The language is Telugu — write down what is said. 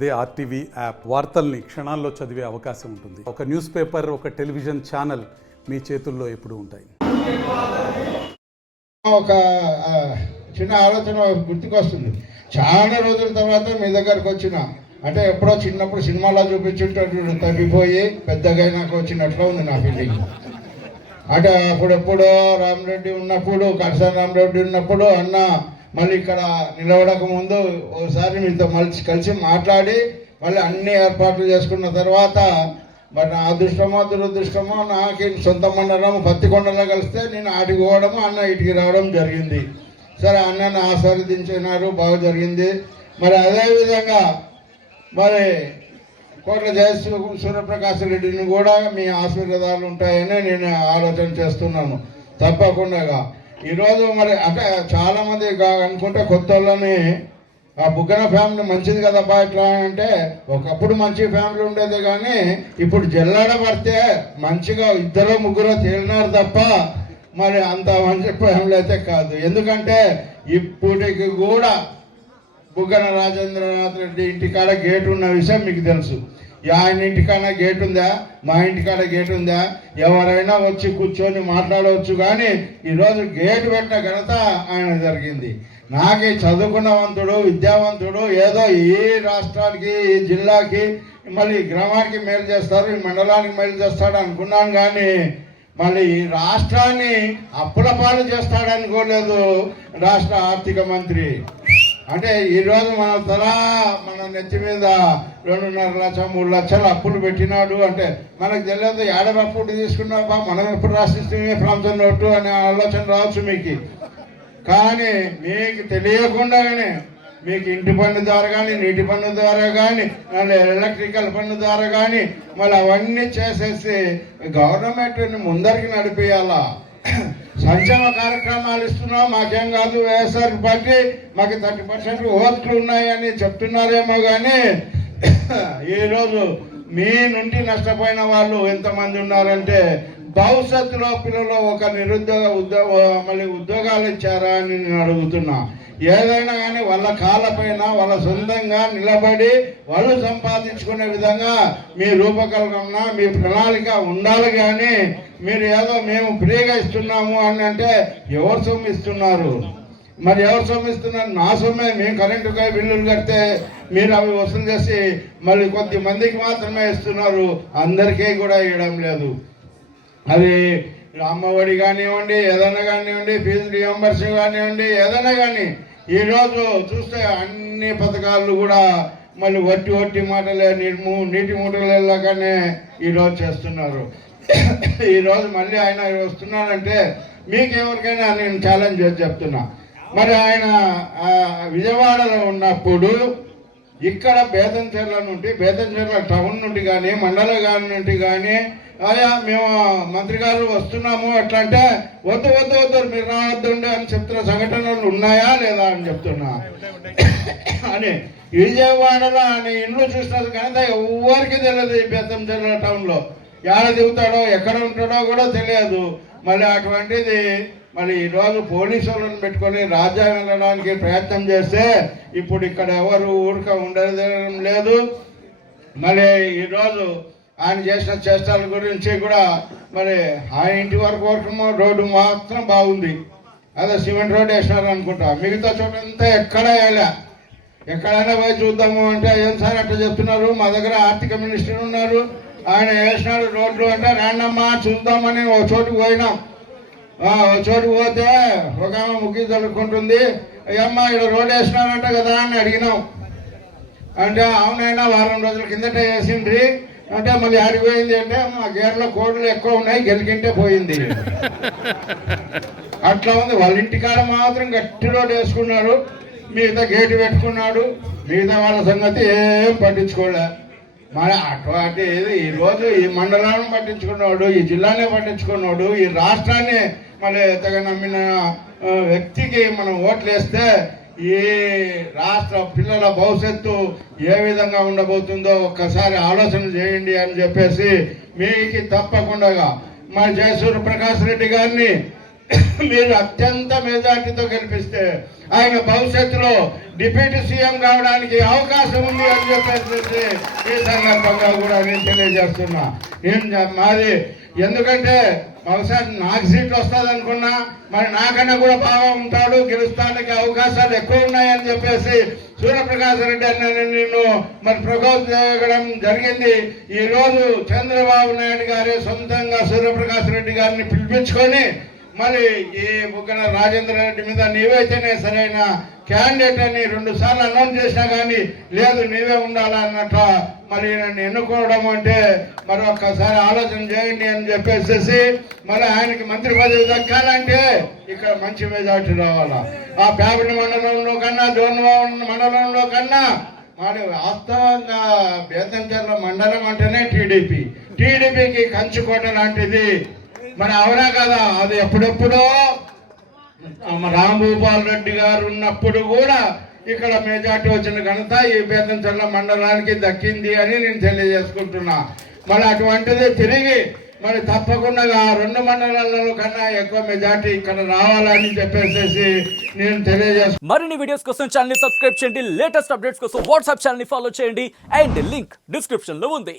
అదే ఆర్టీవీ యాప్ వార్తల్ని క్షణాల్లో చదివే అవకాశం ఉంటుంది. ఒక న్యూస్ పేపర్, ఒక టెలివిజన్ ఛానల్ మీ చేతుల్లో ఎప్పుడూ ఉంటాయి. ఒక చిన్న ఆలోచన గుర్తుకొస్తుంది. చాలా రోజుల తర్వాత మీ దగ్గరకు వచ్చిన, అంటే ఎప్పుడో చిన్నప్పుడు సినిమాలో చూపించుంటే తగ్గిపోయి పెద్దగా నాకు వచ్చినట్లు ఉంది నా ఫీలింగ్. అంటే అప్పుడెప్పుడో రామరెడ్డి ఉన్నప్పుడు, కడసాని రామరెడ్డి ఉన్నప్పుడు అన్న మళ్ళీ ఇక్కడ నిలబడక ముందు ఒకసారి మీతో కలిసి మాట్లాడి మళ్ళీ అన్ని ఏర్పాట్లు చేసుకున్న తర్వాత మరి నా అదృష్టమో దురదృష్టమో నాకు సొంత మండలం పత్తికొండలో కలిస్తే నేను ఆటికి పోవడము, అన్న ఇటుకి రావడం జరిగింది. సరే, అన్నను ఆశీర్వదించినారు, బాగా జరిగింది. మరి అదేవిధంగా మరి కోట్ల సూర్యప్రకాశ్ రెడ్డిని కూడా మీ ఆశీర్వాదాలు ఉంటాయని నేను ఆలోచన చేస్తున్నాను తప్పకుండా. ఈరోజు మరి అంటే చాలామంది అనుకుంటే కొత్త వాళ్ళని ఆ బుగ్గన ఫ్యామిలీ మంచిది కదబ్బా ఎట్లా అంటే, ఒకప్పుడు మంచి ఫ్యామిలీ ఉండేది కానీ ఇప్పుడు జల్లాడ పడితే మంచిగా ఇద్దరు ముగ్గురు తేలినారు తప్ప మరి అంత మంచి ఫ్యామిలీ అయితే కాదు. ఎందుకంటే ఇప్పటికి కూడా బుగ్గన రాజేంద్రనాథ్ రెడ్డి ఇంటికాడ గేట్ ఉన్న విషయం మీకు తెలుసు. ఆయన ఇంటికాడ గేట్ ఉందా, మా ఇంటికాడ గేట్ ఉందా, ఎవరైనా వచ్చి కూర్చొని మాట్లాడవచ్చు. కానీ ఈరోజు గేట్ పెట్టిన ఘనత ఆయన జరిగింది. నాకే చదువుకున్నవంతుడు, విద్యావంతుడు, ఏదో ఈ రాష్ట్రానికి, ఈ జిల్లాకి, మళ్ళీ గ్రామానికి మేలు చేస్తారు, ఈ మండలానికి మేలు చేస్తాడు అనుకున్నాను. కానీ మళ్ళీ ఈ రాష్ట్రాన్ని అప్పుల పాలు చేస్తాడనుకోలేదు రాష్ట్ర ఆర్థిక మంత్రి. అంటే ఈరోజు మన నెత్తి మీద 2.5 లక్షలు 3 లక్షలు అప్పులు పెట్టినాడు అంటే మనకు తెలియదు. ఏడప్పుడు తీసుకున్నావా, మనం ఎప్పుడు రాసిస్తే ప్రాంతం నోటు అనే ఆలోచన రావచ్చు మీకు. కానీ మీకు తెలియకుండానే మీకు ఇంటి పన్ను ద్వారా కానీ, నీటి పన్ను ద్వారా కానీ, మళ్ళీ ఎలక్ట్రికల్ పన్ను ద్వారా కానీ మళ్ళీ అవన్నీ చేసేసి గవర్నమెంట్ని ముందరికి నడిపియాలా. సంక్షేమ కార్యక్రమాలు ఇస్తున్నాం, మాకేం కాదు, వైఎస్ఆర్ పార్టీ మాకు 30% ఓట్లు ఉన్నాయని చెప్తున్నారేమో. కానీ ఈరోజు మీ నుండి నష్టపోయిన వాళ్ళు ఎంతమంది ఉన్నారంటే, భవిష్యత్తులో పిల్లలు ఒక మళ్ళీ ఉద్యోగాలు ఇచ్చారా అని నేను అడుగుతున్నా. ఏదైనా కానీ వాళ్ళ కాళ్ళపైన వాళ్ళ సొంతంగా నిలబడి వాళ్ళు సంపాదించుకునే విధంగా మీ రూపకల్పన, మీ ప్రణాళిక ఉండాలి. కానీ మీరు ఏదో మేము ఫ్రీగా ఇస్తున్నాము అని అంటే ఎవరు సొమ్ము ఇస్తున్నారు? మరి ఎవరు సొమ్ము ఇస్తున్నారు? నా సొమ్మే. మేము కరెంటుగా బిల్లులు కడితే మీరు అవి వసూలు చేసి మళ్ళీ కొద్ది మందికి మాత్రమే ఇస్తున్నారు, అందరికీ కూడా ఇవ్వడం లేదు. అది అమ్మఒడి కానివ్వండి, ఏదైనా కానివ్వండి, ఫీజు రియంబర్సింగ్ కానివ్వండి, ఏదైనా కానీ ఈరోజు చూస్తే అన్ని పథకాలు కూడా మళ్ళీ వట్టి మాటలే, నీటి మూటలలాగానే ఈరోజు చేస్తున్నారు. ఈరోజు మళ్ళీ ఆయన వస్తున్నారంటే మీకు ఎవరికైనా నేను ఛాలెంజ్ చేసి చెప్తున్నా. మరి ఆయన విజయవాడలో ఉన్నప్పుడు ఇక్కడ బేతంచెర్ల టౌన్ నుండి కానీ, మండల గారి నుండి కానీ, అయ్యా మేము మంత్రి గారు వస్తున్నాము ఎట్లా అంటే, వద్దు మీరు రావద్దండి అని చెప్తున్న సంఘటనలు ఉన్నాయా లేదా అని చెప్తున్నా. అని విజయవాడలో ఆయన ఇల్లు చూసినది కానీ ఎవరికి తెలియదు. ఈ బేతంచెర్ల టౌన్లో ఎక్కడ దిగుతాడో, ఎక్కడ ఉంటాడో కూడా తెలియదు. మళ్ళీ అటువంటిది మళ్ళీ ఈరోజు పోలీసు వాళ్ళని పెట్టుకొని రాజ్యాంగం వెళ్ళడానికి ప్రయత్నం చేస్తే ఇప్పుడు ఇక్కడ ఎవరు ఊరిక ఉండడం లేదు. మళ్ళీ ఈరోజు ఆయన చేసిన చేష్టాల గురించి కూడా మరి ఆయన ఇంటి వరకు రోడ్డు మాత్రం బాగుంది. అదే సిమెంట్ రోడ్డు వేసినారు అనుకుంటా, మిగతా చోటంతా ఎక్కడ వేయలే. ఎక్కడైనా పోయి చూద్దాము అంటే ఏం సార్ అట్లా చెప్తున్నారు, మా దగ్గర ఆర్థిక మినిస్టర్ ఉన్నారు, ఆయన వేసినాడు రోడ్లు అంటే రాండమ్మా చూద్దామని ఒక చోటుకు పోయినాం. చోటుకు పోతే ఒక ఆమె ముగ్గు జరుపుకుంటుంది. అమ్మా ఇక్కడ రోడ్డు వేసినారంట కదా అని అడిగినాం. అంటే అవునైనా వారం రోజుల కిందట వేసిండ్రి అంటే మళ్ళీ ఆడిపోయింది అంటే మా గేర్లో కోడ్లు ఎక్కువ ఉన్నాయి, గెలికింటే పోయింది. అట్లా ఉంది. వాళ్ళ ఇంటికాడ మాత్రం గట్టి రోడ్డు వేసుకున్నాడు, మిగతా గేటు పెట్టుకున్నాడు, మిగతా వాళ్ళ సంగతి ఏం పట్టించుకోలే. మరి అటువంటి ఈరోజు ఈ మండలాన్ని పట్టించుకున్నాడు, ఈ జిల్లానే పట్టించుకున్నాడు, ఈ రాష్ట్రాన్ని మళ్ళీ తెగ నమ్మిన వ్యక్తికి మనం ఓట్లు వేస్తే ఈ రాష్ట్ర పిల్లల భవిష్యత్తు ఏ విధంగా ఉండబోతుందో ఒక్కసారి ఆలోచన చేయండి అని చెప్పేసి మీకు తప్పకుండా మా సూర్యప్రకాశ్ రెడ్డి గారిని మీరు అత్యంత మెజార్టీతో గెలిపిస్తే ఆయన భవిష్యత్తులో డిప్యూటీ సీఎం కావడానికి అవకాశం ఉంది అని చెప్పేసి ఈ సందర్భంగా కూడా నేను తెలియజేస్తున్నా. మాది ఎందుకంటే బహుశా నాకు సీట్లు వస్తుంది అనుకున్నా, మరి నాకన్నా కూడా బాగా ఉంటాడు, గెలుస్తానికి అవకాశాలు ఎక్కువ ఉన్నాయని చెప్పేసి సూర్యప్రకాశ్ రెడ్డి అన్న నిన్ను మరి ప్రపోజ్ చేయడం జరిగింది. ఈ రోజు చంద్రబాబు నాయుడు గారే సొంతంగా సూర్యప్రకాశ్ రెడ్డి గారిని పిలిపించుకొని మరి ఈ బుగ్గన రాజేంద్ర రెడ్డి మీద నీవైతేనే సరైన క్యాండిడేట్ అని 2 సార్లు అనౌన్స్ చేసినా కానీ లేదు నీవే ఉండాలన్నట్టు మరి నన్ను ఎన్నుకోవడం అంటే మరి ఒక్కసారి ఆలోచన చేయండి అని చెప్పేసి మరి ఆయనకి మంత్రి పదవి దక్కాలంటే ఇక్కడ మంచి మెజార్టీ రావాలా. ఆ పేపటి మండలంలో కన్నా దోర్నవాడ మండలంలో కన్నా మరి వాస్తవంగా బేతంచెర్ల మండలం అంటేనే టీడీపీకి కంచుకోట లాంటిది. మన అవునా కదా, అది ఎప్పుడెప్పుడో రాంభూపాల్ రెడ్డి గారు ఉన్నప్పుడు కూడా ఇక్కడ మెజార్టీ వచ్చిన ఘనత ఈ బేతంచెర్ల మండలానికి దక్కింది అని నేను తెలియజేసుకుంటున్నా. మరి అటువంటిది తిరిగి మరి తప్పకుండా 2 మండలాలలో కన్నా ఎక్కువ మెజార్టీ ఇక్కడ రావాలని చెప్పేసి నేను తెలియజేసుకుంటున్నా. మరిన్ని వీడియోస్ కోసం ఛానల్ ని సబ్స్క్రైబ్ చేయండి, లేటెస్ట్ అప్డేట్స్ కోసం వాట్సాప్ ఛానల్ ని ఫాలో చేయండి అండ్ లింక్ డిస్క్రిప్షన్ లో ఉంది.